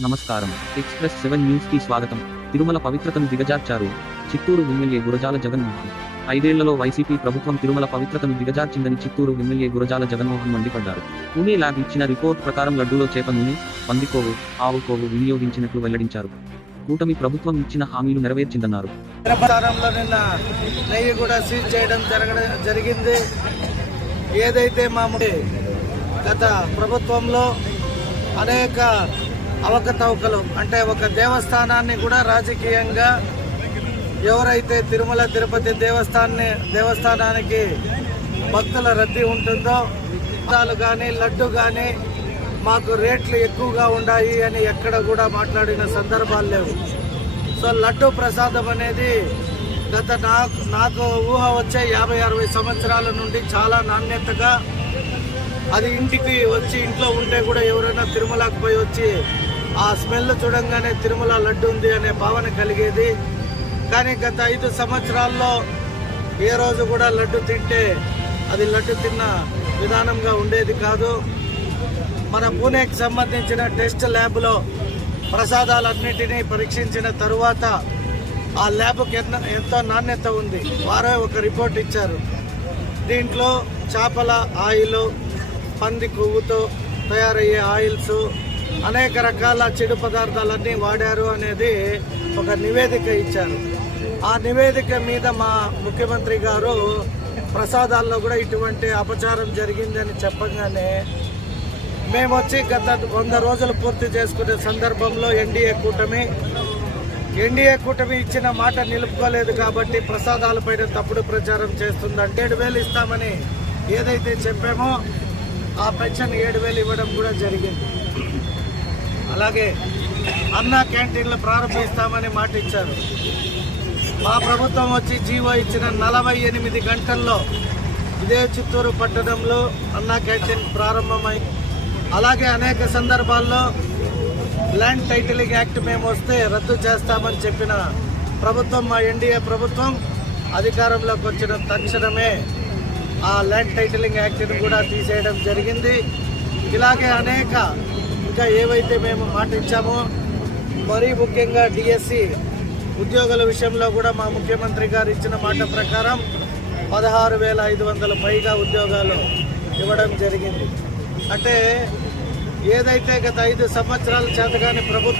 నమస్కారం. Express seven న్యూస్కి స్వాగతం. తిరుమల పవిత్రతను దిగజార్చారు చిత్తూరు ఎమ్మెల్యే గురజాల జగన్మోహన్. ఐదేళ్ళలో వైసీపీ ప్రభుత్వం తిరుమల పవిత్రతను దిగజార్చిందని చిత్తూరు ఎమ్మెల్యే గురజాల జగన్మోహన్ మండిపడ్డారు. పూణే ల్యాబ్ ఇచ్చిన రిపోర్ట్ ప్రకారం లడ్డూలో చేప నూనె పందికోవు ఆవు వినియోగించినట్లు వెల్లడించారు. కూటమి ప్రభుత్వం ఇచ్చిన హామీలు నెరవేర్చిందన్నారు. జరిగింది. ఏదైతే మా గత ప్రభుత్వంలో అనేక అవకతవకలు. అంటే ఒక దేవస్థానాన్ని కూడా రాజకీయంగా ఎవరైతే తిరుమల తిరుపతి దేవస్థాన్ని దేవస్థానానికి భక్తుల రద్దీ ఉంటుందో దాలు కానీ లడ్డు కానీ మాకు రేట్లు ఎక్కువగా ఉన్నాయి అని ఎక్కడ కూడా మాట్లాడిన సందర్భాలు లేవు. సో లడ్డు ప్రసాదం అనేది గత నాకు నాకు ఊహ వచ్చే యాభై అరవై సంవత్సరాల నుండి చాలా నాణ్యతగా అది ఇంటికి వచ్చి ఇంట్లో ఉంటే కూడా ఎవరైనా తిరుమలకు పోయి వచ్చి ఆ స్మెల్ చూడంగానే తిరుమల లడ్డు ఉంది అనే భావన కలిగేది. కానీ గత ఐదు సంవత్సరాల్లో ఏ రోజు కూడా లడ్డు తింటే అది లడ్డు తిన్న విధానంగా ఉండేది కాదు. మన పూణేకి సంబంధించిన టెస్ట్ ల్యాబ్లో ప్రసాదాలన్నింటినీ పరీక్షించిన తరువాత ఆ ల్యాబ్కి ఎంత ఎంతో నాణ్యత ఉంది. వారే ఒక రిపోర్ట్ ఇచ్చారు. దీంట్లో చేపల ఆయిల్ పంది కొవ్వుతో తయారయ్యే ఆయిల్స్ అనేక రకాల చెడు పదార్థాలన్నీ వాడారు అనేది ఒక నివేదిక ఇచ్చారు. ఆ నివేదిక మీద మా ముఖ్యమంత్రి గారు ప్రసాదాల్లో కూడా ఇటువంటి అపచారం జరిగిందని చెప్పగానే మేము వచ్చి గత వంద రోజులు పూర్తి చేసుకునే సందర్భంలో ఎన్డీఏ కూటమి ఎన్డీఏ కూటమి ఇచ్చిన మాట నిలుపుకోలేదు కాబట్టి ప్రసాదాలపైన తప్పుడు ప్రచారం చేస్తుందంటే ఏడు వేలు ఇస్తామని ఏదైతే చెప్పామో ఆ పెన్షన్ ఏడు వేలు ఇవ్వడం కూడా జరిగింది. అలాగే అన్నా క్యాంటీన్లు ప్రారంభిస్తామని మాట ఇచ్చారు. మా ప్రభుత్వం వచ్చి జీవో ఇచ్చిన నలభై ఎనిమిది గంటల్లో ఇదే చిత్తూరు పట్టణంలో అన్నా క్యాంటీన్ ప్రారంభమై అలాగే అనేక సందర్భాల్లో ల్యాండ్ టైటిలింగ్ యాక్ట్ మేము వస్తే రద్దు చేస్తామని చెప్పిన ప్రభుత్వం మా ఎన్డీఏ ప్రభుత్వం అధికారంలోకి వచ్చిన తక్షణమే ఆ ల్యాండ్ టైటిలింగ్ యాక్ట్ని కూడా తీసేయడం జరిగింది. ఇలాగే అనేక ఇంకా ఏవైతే మేము మాట ఇచ్చామో మరీ ముఖ్యంగా డిఎస్సి ఉద్యోగుల విషయంలో కూడా మా ముఖ్యమంత్రి గారు ఇచ్చిన మాట ప్రకారం పదహారు వేల ఐదు వందల పైగా ఉద్యోగాలు ఇవ్వడం జరిగింది. అంటే ఏదైతే గత ఐదు సంవత్సరాల చేతగాని ప్రభుత్వం